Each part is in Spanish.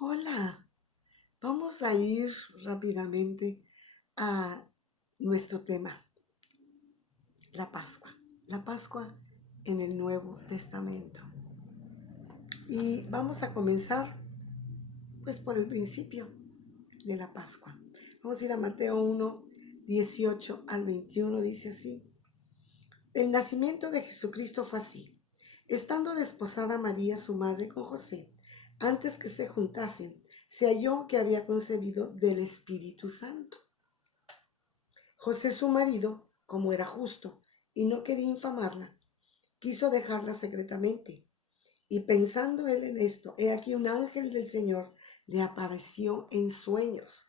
Hola, vamos a ir rápidamente a nuestro tema, la Pascua. La Pascua en el Nuevo Testamento. Y vamos a comenzar pues por el principio de la Pascua. Vamos a ir a Mateo 1, 18 al 21, dice así. El nacimiento de Jesucristo fue así. Estando desposada María, su madre, con José, antes que se juntasen, se halló que había concebido del Espíritu Santo. José, su marido, como era justo y no quería infamarla, quiso dejarla secretamente. Y pensando él en esto, he aquí un ángel del Señor le apareció en sueños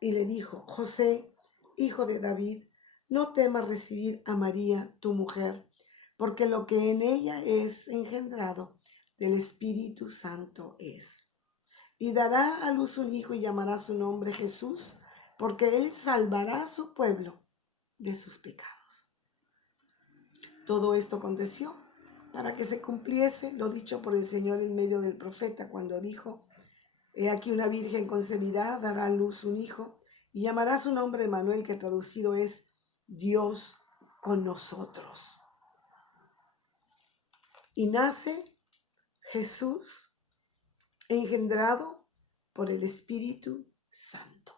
y le dijo: José, hijo de David, no temas recibir a María, tu mujer, porque lo que en ella es engendrado del Espíritu Santo es. Y dará a luz un hijo y llamará su nombre Jesús, porque él salvará a su pueblo de sus pecados. Todo esto aconteció para que se cumpliese lo dicho por el Señor en medio del profeta, cuando dijo: He aquí una virgen concebirá, dará a luz un hijo, y llamará su nombre Emmanuel, que traducido es Dios con nosotros. Y nace Jesús engendrado por el Espíritu Santo.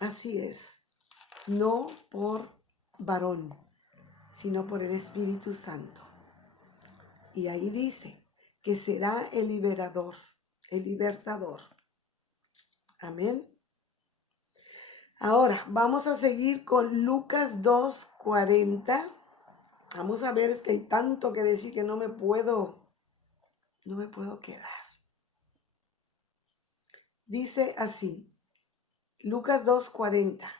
Así es, no por varón, sino por el Espíritu Santo. Y ahí dice que será el liberador, el libertador. Amén. Ahora, vamos a seguir con Lucas 2:40. Vamos a ver, es que hay tanto que decir que no me puedo quedar. Dice así, Lucas 2:40.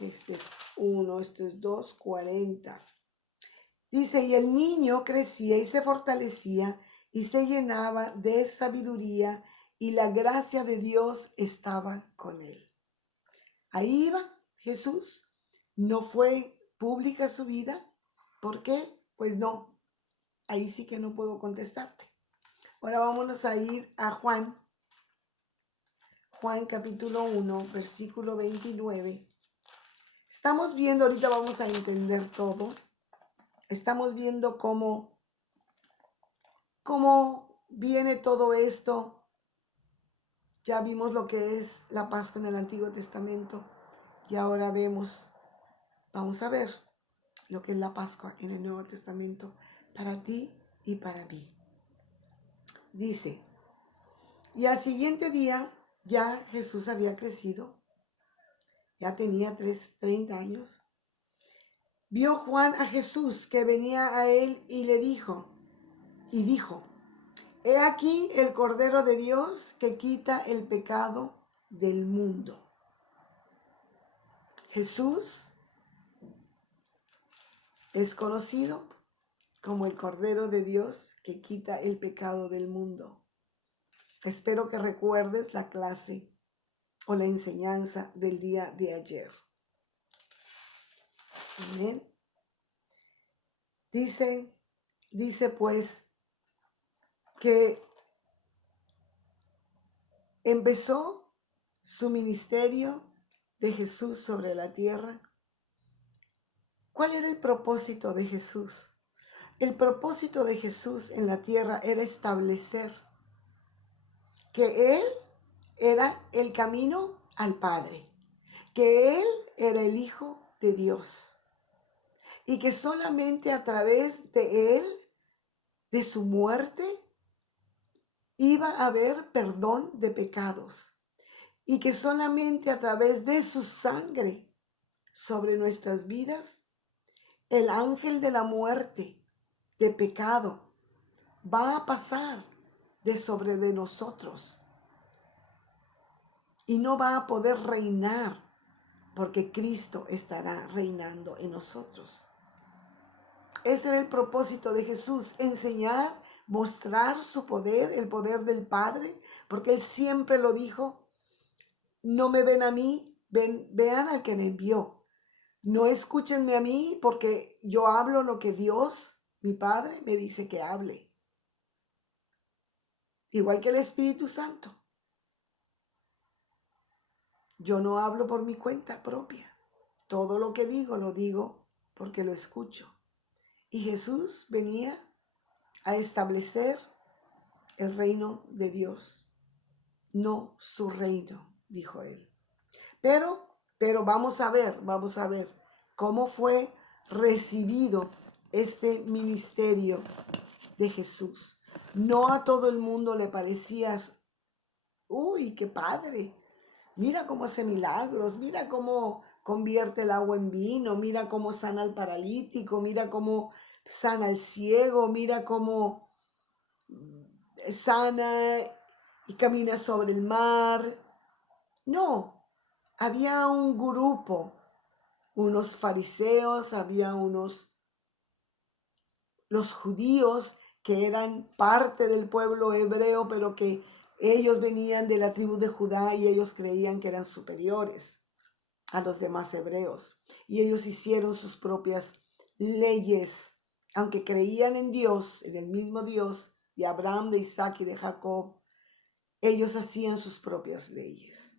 Este es 1, este es 2:40. Dice, y el niño crecía y se fortalecía y se llenaba de sabiduría, y la gracia de Dios estaba con él. Ahí iba Jesús. No fue pública su vida. ¿Por qué? Pues no. Ahí sí que no puedo contestarte. Ahora vámonos a ir a Juan. Juan capítulo 1, versículo 29. Estamos viendo, ahorita vamos a entender todo. Estamos viendo cómo viene todo esto. Ya vimos lo que es la Pascua en el Antiguo Testamento y ahora vamos a ver lo que es la Pascua en el Nuevo Testamento para ti y para mí. Dice, y al siguiente día ya Jesús había crecido, ya tenía 30 años. Vio Juan a Jesús que venía a él y dijo, he aquí el Cordero de Dios que quita el pecado del mundo. Jesús es conocido como el Cordero de Dios que quita el pecado del mundo. Espero que recuerdes la clase o la enseñanza del día de ayer. Amén. Dice pues que empezó su ministerio de Jesús sobre la tierra. ¿Cuál era el propósito de Jesús? El propósito de Jesús en la tierra era establecer que Él era el camino al Padre, que Él era el Hijo de Dios y que solamente a través de Él, de su muerte, iba a haber perdón de pecados y que solamente a través de su sangre sobre nuestras vidas, el ángel de la muerte, de pecado, va a pasar de sobre de nosotros y no va a poder reinar porque Cristo estará reinando en nosotros. Ese era el propósito de Jesús, enseñar, mostrar su poder, el poder del Padre, porque Él siempre lo dijo, no me ven a mí, vean al que me envió. No escúchenme a mí porque yo hablo lo que Dios Mi Padre me dice que hable, igual que el Espíritu Santo. Yo no hablo por mi cuenta propia. Todo lo que digo lo digo porque lo escucho. Y Jesús venía a establecer el reino de Dios, no su reino, dijo él. Pero vamos a ver cómo fue recibido este ministerio de Jesús. No a todo el mundo le parecías, uy, qué padre. Mira cómo hace milagros, mira cómo convierte el agua en vino, mira cómo sana al paralítico, mira cómo sana al ciego, mira cómo sana y camina sobre el mar. No, había un grupo, unos fariseos, había los judíos que eran parte del pueblo hebreo, pero que ellos venían de la tribu de Judá y ellos creían que eran superiores a los demás hebreos. Y ellos hicieron sus propias leyes, aunque creían en Dios, en el mismo Dios de Abraham, de Isaac y de Jacob, ellos hacían sus propias leyes.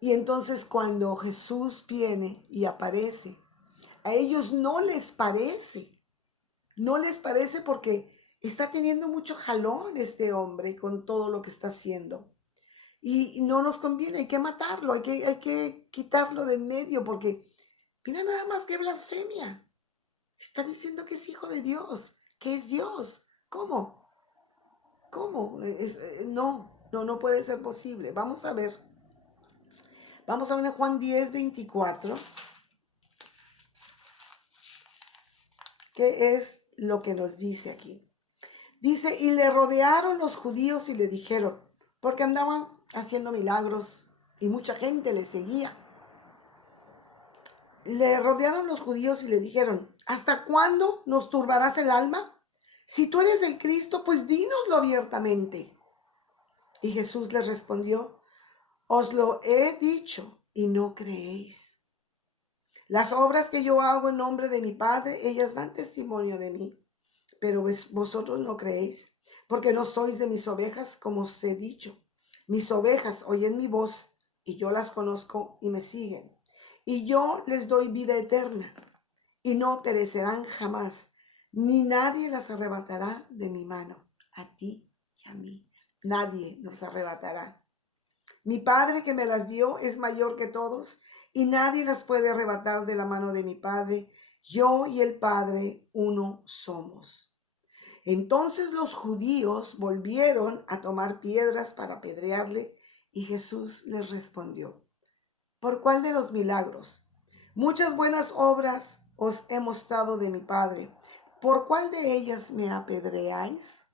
Y entonces cuando Jesús viene y aparece, a ellos no les parece porque está teniendo mucho jalón este hombre con todo lo que está haciendo. Y no nos conviene, hay que matarlo, hay que quitarlo de en medio porque mira nada más que blasfemia. Está diciendo que es hijo de Dios, que es Dios. ¿Cómo? ¿Cómo? No puede ser posible. Vamos a ver. Vamos a ver Juan 10:24. ¿Qué es lo que nos dice aquí? Dice, y le rodearon los judíos y le dijeron, porque andaban haciendo milagros y mucha gente le seguía. Le rodearon los judíos y le dijeron, ¿hasta cuándo nos turbarás el alma? Si tú eres el Cristo, pues dínoslo abiertamente. Y Jesús les respondió, os lo he dicho y no creéis. Las obras que yo hago en nombre de mi Padre, ellas dan testimonio de mí, pero vosotros no creéis, porque no sois de mis ovejas, como os he dicho. Mis ovejas oyen mi voz, y yo las conozco y me siguen. Y yo les doy vida eterna, y no perecerán jamás, ni nadie las arrebatará de mi mano. A ti y a mí, nadie nos arrebatará. Mi Padre que me las dio es mayor que todos, y nadie las puede arrebatar de la mano de mi Padre. Yo y el Padre uno somos. Entonces los judíos volvieron a tomar piedras para apedrearle, y Jesús les respondió, ¿por cuál de los milagros? Muchas buenas obras os he mostrado de mi Padre. ¿Por cuál de ellas me apedreáis?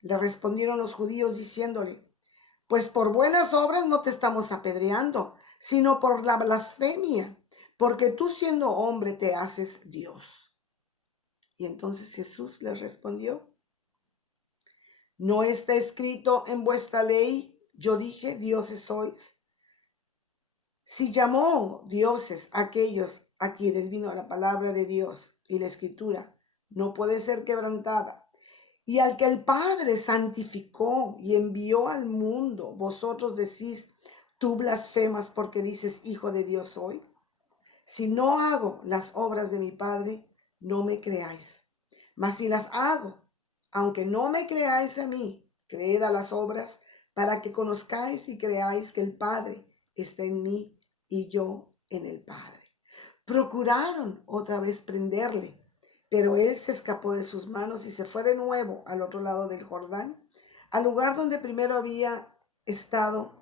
Le respondieron los judíos diciéndole, pues por buenas obras no te estamos apedreando, sino por la blasfemia, porque tú siendo hombre te haces Dios. Y entonces Jesús les respondió, ¿no está escrito en vuestra ley, yo dije, dioses sois? Si llamó dioses a aquellos a quienes vino la palabra de Dios y la escritura, no puede ser quebrantada. Y al que el Padre santificó y envió al mundo, vosotros decís, tú blasfemas porque dices, hijo de Dios soy. Si no hago las obras de mi Padre, no me creáis. Mas si las hago, aunque no me creáis a mí, creed a las obras, para que conozcáis y creáis que el Padre está en mí y yo en el Padre. Procuraron otra vez prenderle, pero él se escapó de sus manos y se fue de nuevo al otro lado del Jordán, al lugar donde primero había estado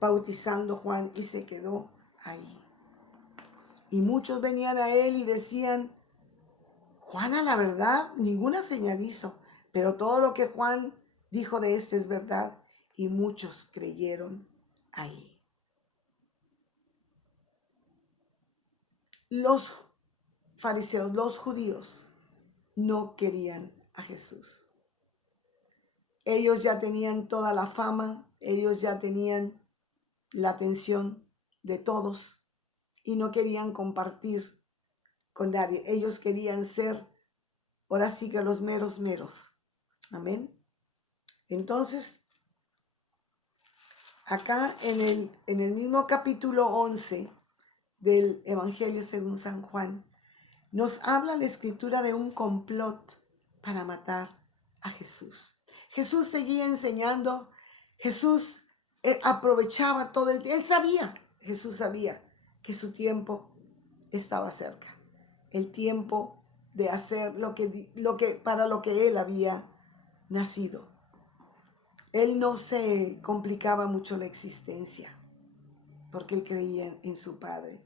bautizando Juan, y se quedó ahí. Y muchos venían a él y decían, Juan a la verdad ninguna señal hizo, pero todo lo que Juan dijo de este es verdad, y muchos creyeron ahí. Los fariseos, los judíos, no querían a Jesús. Ellos ya tenían toda la fama, ellos ya tenían la atención de todos y no querían compartir con nadie. Ellos querían ser ahora sí que los meros meros. Amén. Entonces, acá en el mismo capítulo 11 del Evangelio según San Juan, nos habla la escritura de un complot para matar a Jesús. Jesús seguía enseñando, Jesús aprovechaba todo el tiempo, Jesús sabía que su tiempo estaba cerca, el tiempo de hacer para lo que él había nacido. Él no se complicaba mucho la existencia porque él creía en su Padre.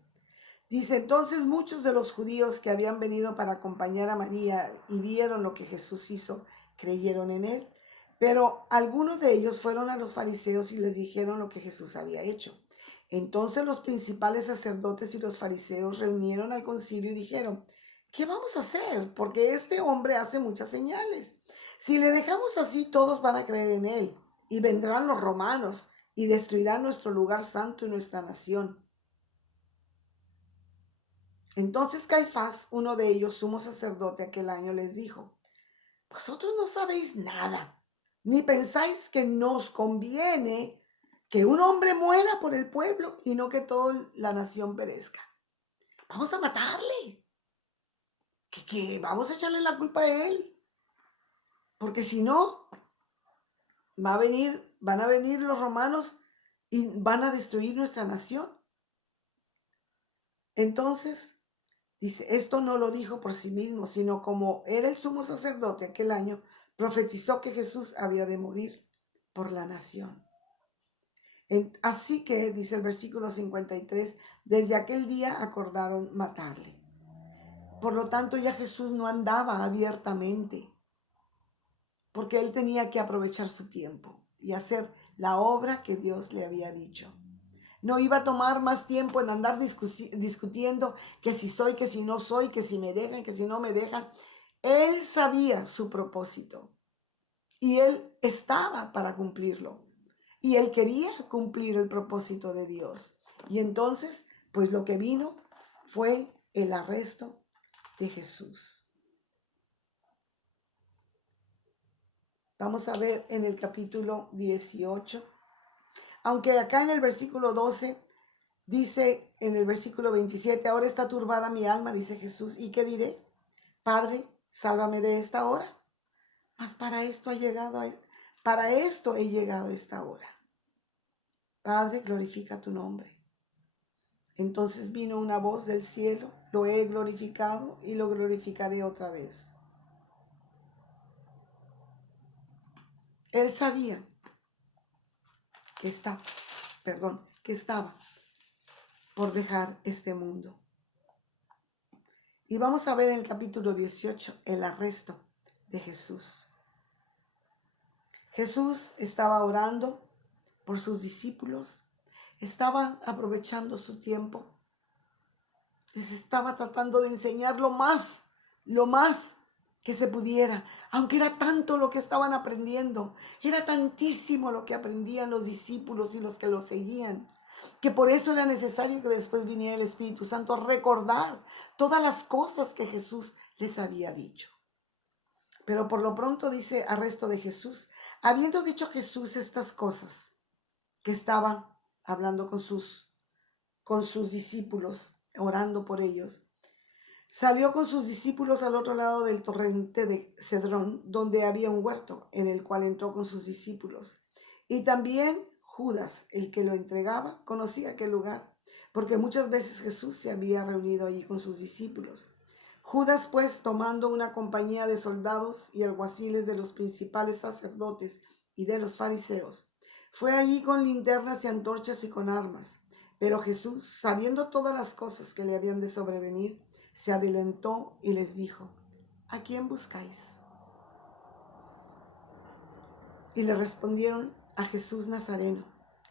Dice, entonces muchos de los judíos que habían venido para acompañar a María y vieron lo que Jesús hizo, creyeron en él. Pero algunos de ellos fueron a los fariseos y les dijeron lo que Jesús había hecho. Entonces los principales sacerdotes y los fariseos reunieron al concilio y dijeron, ¿qué vamos a hacer? Porque este hombre hace muchas señales. Si le dejamos así, todos van a creer en él. Y vendrán los romanos y destruirán nuestro lugar santo y nuestra nación. Entonces Caifás, uno de ellos, sumo sacerdote aquel año, les dijo, vosotros no sabéis nada, ni pensáis que nos conviene que un hombre muera por el pueblo y no que toda la nación perezca. Vamos a matarle, que vamos a echarle la culpa a él, porque si no, van a venir los romanos y van a destruir nuestra nación. Entonces, dice, esto no lo dijo por sí mismo, sino como era el sumo sacerdote aquel año, profetizó que Jesús había de morir por la nación. Así que, dice el versículo 53, desde aquel día acordaron matarle. Por lo tanto, ya Jesús no andaba abiertamente, porque él tenía que aprovechar su tiempo y hacer la obra que Dios le había dicho. No iba a tomar más tiempo en andar discutiendo que si soy, que si no soy, que si me dejan, que si no me dejan. Él sabía su propósito y él estaba para cumplirlo. Y él quería cumplir el propósito de Dios. Y entonces, pues lo que vino fue el arresto de Jesús. Vamos a ver en el capítulo 18. Aunque acá en el versículo 12 dice en el versículo 27, ahora está turbada mi alma, dice Jesús, ¿y qué diré? Padre, sálvame de esta hora. Mas para esto he llegado a esta hora. Padre, glorifica tu nombre. Entonces vino una voz del cielo, lo he glorificado y lo glorificaré otra vez. Él sabía que estaba por dejar este mundo. Y vamos a ver en el capítulo 18 el arresto de Jesús. Jesús estaba orando por sus discípulos, estaba aprovechando su tiempo, les estaba tratando de enseñar lo más que se pudiera, aunque era tanto lo que estaban aprendiendo, era tantísimo lo que aprendían los discípulos y los que lo seguían, que por eso era necesario que después viniera el Espíritu Santo a recordar todas las cosas que Jesús les había dicho. Pero por lo pronto dice arresto de Jesús. Habiendo dicho Jesús estas cosas, que estaba hablando con sus discípulos, orando por ellos, salió con sus discípulos al otro lado del torrente de Cedrón, donde había un huerto, en el cual entró con sus discípulos. Y también Judas, el que lo entregaba, conocía aquel lugar, porque muchas veces Jesús se había reunido allí con sus discípulos. Judas, pues, tomando una compañía de soldados y alguaciles de los principales sacerdotes y de los fariseos, fue allí con linternas y antorchas y con armas. Pero Jesús, sabiendo todas las cosas que le habían de sobrevenir, se adelantó y les dijo, ¿a quién buscáis? Y le respondieron, a Jesús Nazareno.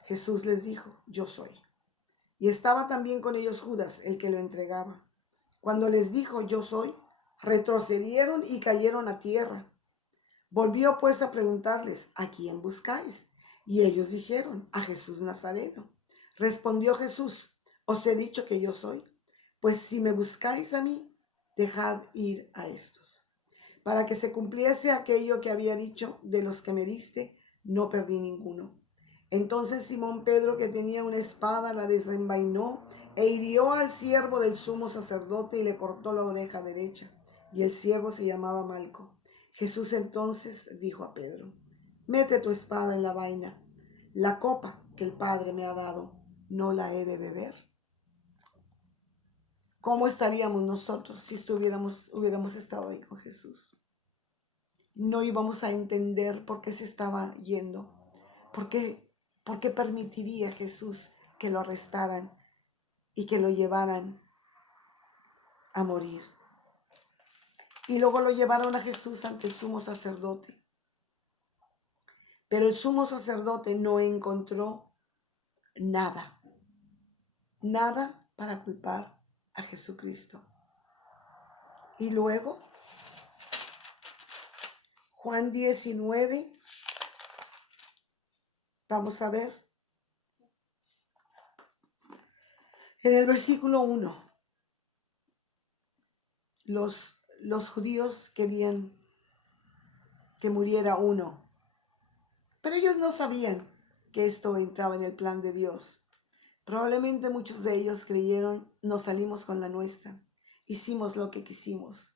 Jesús les dijo, yo soy. Y estaba también con ellos Judas, el que lo entregaba. Cuando les dijo, yo soy, retrocedieron y cayeron a tierra. Volvió pues a preguntarles, ¿a quién buscáis? Y ellos dijeron, a Jesús Nazareno. Respondió Jesús, os he dicho que yo soy. Pues si me buscáis a mí, dejad ir a estos. para que se cumpliese aquello que había dicho: de los que me diste, no perdí ninguno. Entonces Simón Pedro, que tenía una espada, la desenvainó e hirió al siervo del sumo sacerdote y le cortó la oreja derecha. Y el siervo se llamaba Malco. Jesús entonces dijo a Pedro: mete tu espada en la vaina. La copa que el Padre me ha dado, ¿no la he de beber? ¿Cómo estaríamos nosotros si hubiéramos estado ahí con Jesús? No íbamos a entender por qué se estaba yendo. ¿Por qué permitiría Jesús que lo arrestaran y que lo llevaran a morir? Y luego lo llevaron a Jesús ante el sumo sacerdote. Pero el sumo sacerdote no encontró nada para culpar a Jesucristo. Y luego, Juan 19, vamos a ver, en el versículo 1, los judíos querían que muriera uno, pero ellos no sabían que esto entraba en el plan de Dios. Probablemente muchos de ellos creyeron: nos salimos con la nuestra, hicimos lo que quisimos,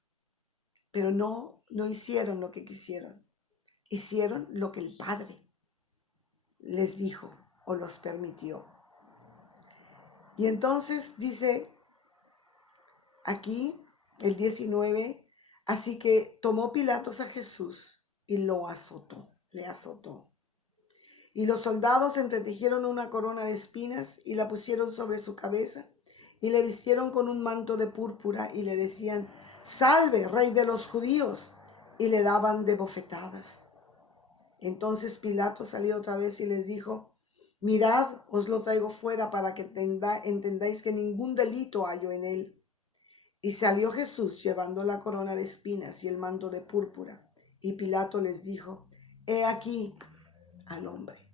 pero no hicieron lo que quisieron, hicieron lo que el Padre les dijo o los permitió. Y entonces dice aquí el 19, así que tomó Pilatos a Jesús y lo azotó, le azotó. Y los soldados entretejieron una corona de espinas y la pusieron sobre su cabeza y le vistieron con un manto de púrpura y le decían: salve, rey de los judíos, y le daban de bofetadas. Entonces Pilato salió otra vez y les dijo: mirad, os lo traigo fuera para que entendáis que ningún delito hallo en él. Y salió Jesús llevando la corona de espinas y el manto de púrpura. Y Pilato les dijo: he aquí al hombre.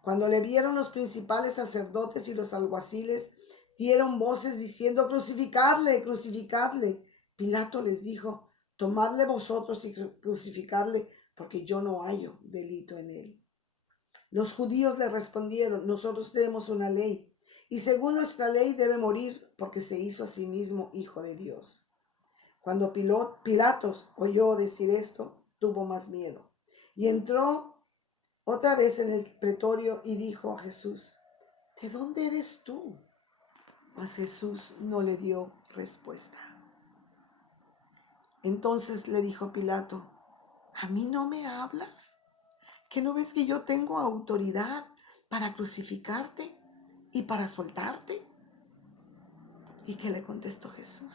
Cuando le vieron, los principales sacerdotes y los alguaciles dieron voces diciendo: crucificadle, crucificadle. Pilato les dijo: tomadle vosotros y crucificadle, porque yo no hallo delito en él. Los judíos le respondieron: nosotros tenemos una ley, y según nuestra ley debe morir, porque se hizo a sí mismo hijo de Dios. Cuando Pilatos oyó decir esto, tuvo más miedo, y entró otra vez en el pretorio y dijo a Jesús: ¿de dónde eres tú? Mas Jesús no le dio respuesta. Entonces le dijo Pilato: ¿a mí no me hablas? ¿Que no ves que yo tengo autoridad para crucificarte y para soltarte? ¿Y qué le contestó Jesús?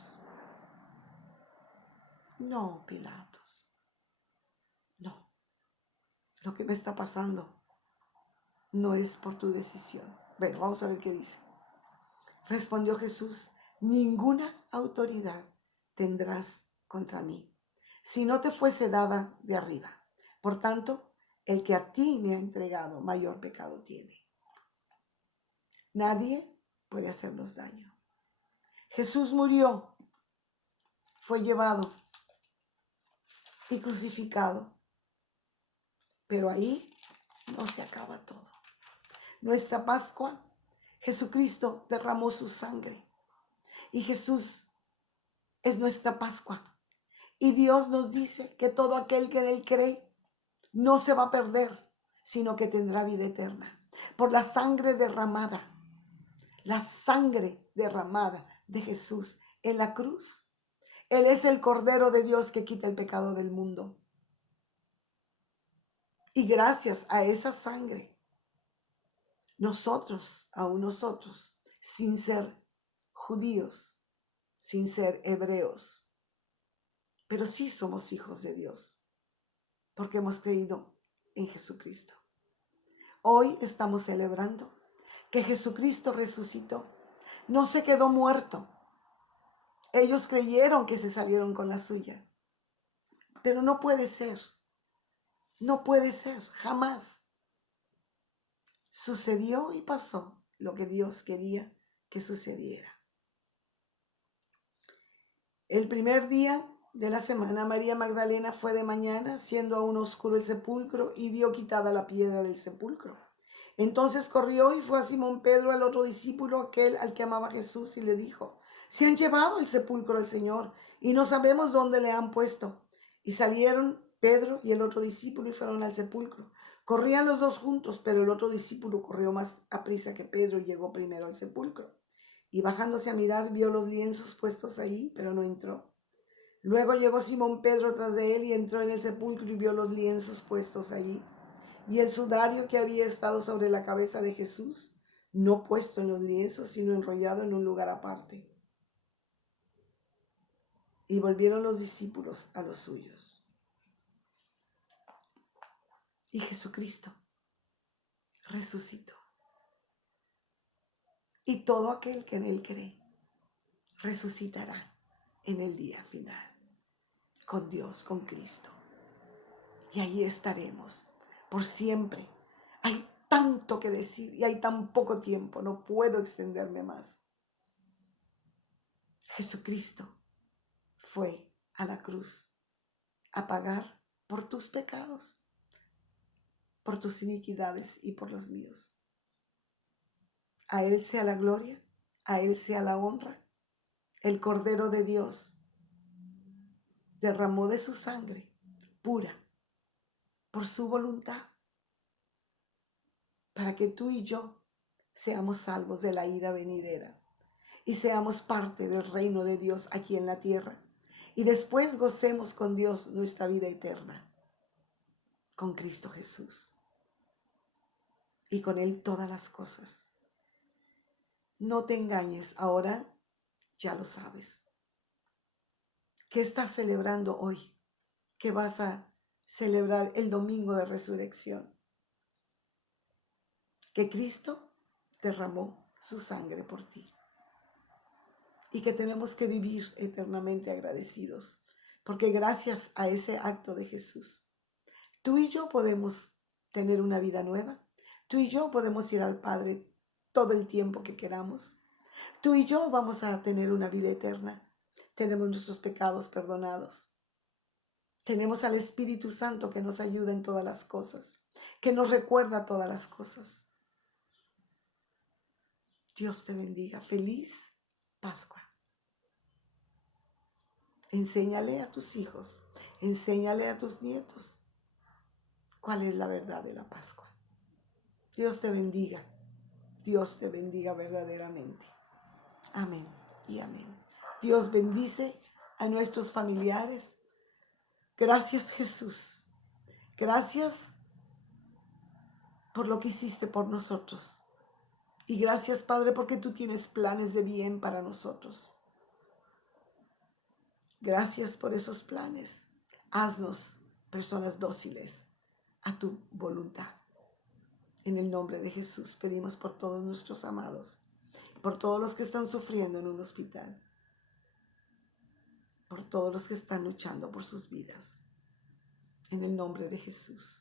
No, Pilatos, no. Lo que me está pasando no es por tu decisión. Bueno, vamos a ver qué dice. Respondió Jesús: ninguna autoridad tendrás contra mí, si no te fuese dada de arriba. Por tanto, el que a ti me ha entregado, mayor pecado tiene. Nadie puede hacernos daño. Jesús murió, fue llevado y crucificado, pero ahí no se acaba todo. Nuestra Pascua, Jesucristo derramó su sangre y Jesús es nuestra Pascua. Y Dios nos dice que todo aquel que en él cree no se va a perder, sino que tendrá vida eterna. Por la sangre derramada de Jesús en la cruz. Él es el Cordero de Dios que quita el pecado del mundo. Y gracias a esa sangre, nosotros, sin ser judíos, sin ser hebreos, pero sí somos hijos de Dios, porque hemos creído en Jesucristo. Hoy estamos celebrando que Jesucristo resucitó, no se quedó muerto. Ellos creyeron que se salieron con la suya, pero no puede ser, jamás. Sucedió y pasó lo que Dios quería que sucediera. El primer día de la semana, María Magdalena fue de mañana, siendo aún oscuro el sepulcro, y vio quitada la piedra del sepulcro. Entonces corrió y fue a Simón Pedro, al otro discípulo, aquel al que amaba Jesús, y le dijo: se han llevado el sepulcro al Señor, y no sabemos dónde le han puesto. Y salieron Pedro y el otro discípulo y fueron al sepulcro. Corrían los dos juntos, pero el otro discípulo corrió más aprisa que Pedro y llegó primero al sepulcro. Y bajándose a mirar, vio los lienzos puestos allí, pero no entró. Luego llegó Simón Pedro tras de él y entró en el sepulcro y vio los lienzos puestos allí, y el sudario que había estado sobre la cabeza de Jesús, no puesto en los lienzos, sino enrollado en un lugar aparte. Y volvieron los discípulos a los suyos. Y Jesucristo resucitó. Y todo aquel que en él cree resucitará en el día final, con Dios, con Cristo. Y ahí estaremos por siempre. Hay tanto que decir y hay tan poco tiempo, no puedo extenderme más. Jesucristo fue a la cruz a pagar por tus pecados, por tus iniquidades y por los míos. A Él sea la gloria, a Él sea la honra. El Cordero de Dios derramó de su sangre pura por su voluntad, para que tú y yo seamos salvos de la ira venidera y seamos parte del reino de Dios aquí en la tierra, y después gocemos con Dios nuestra vida eterna, con Cristo Jesús, y con Él todas las cosas. No te engañes, ahora ya lo sabes. ¿Qué estás celebrando hoy? ¿Qué vas a celebrar el domingo de resurrección? Que Cristo derramó su sangre por ti y que tenemos que vivir eternamente agradecidos, porque gracias a ese acto de Jesús, tú y yo podemos tener una vida nueva. Tú y yo podemos ir al Padre todo el tiempo que queramos. Tú y yo vamos a tener una vida eterna. Tenemos nuestros pecados perdonados. Tenemos al Espíritu Santo que nos ayuda en todas las cosas, que nos recuerda todas las cosas. Dios te bendiga. Feliz Pascua. Enséñale a tus hijos, enséñale a tus nietos cuál es la verdad de la Pascua. Dios te bendiga. Dios te bendiga verdaderamente. Amén y amén. Dios bendice a nuestros familiares. Gracias, Jesús. Gracias por lo que hiciste por nosotros. Y gracias, Padre, porque tú tienes planes de bien para nosotros. Gracias por esos planes. Haznos personas dóciles a tu voluntad. En el nombre de Jesús pedimos por todos nuestros amados, por todos los que están sufriendo en un hospital, por todos los que están luchando por sus vidas. En el nombre de Jesús.